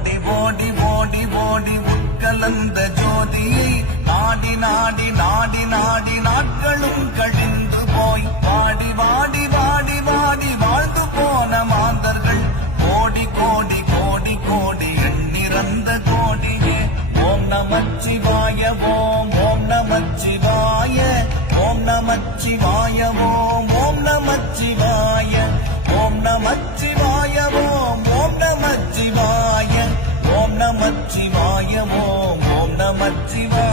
ஓடி ஓடி ஓடி உட்கலந்த ஜோதியை நாடி நாடி நாடி நாடி நாட்களும் கழிந்து போய் வாடி வாடி வாடி வாடி வாழ்ந்து போன மாந்தர்கள் கோடி கோடி கோடி கோடி எண்ணிறந்த கோடியே ஓம் நமச்சிவாய ஓம் ஓம் நமச்சிவாய ஓம் நமச்சிவாய ஓம் ஓம் நமச்சிவாய ஓம் நமச்சிவாய ஓம் ஓம் நமச்சிவாய ஓம் நமச்சிவாய ஓம் ஓம் நமச்சிவாய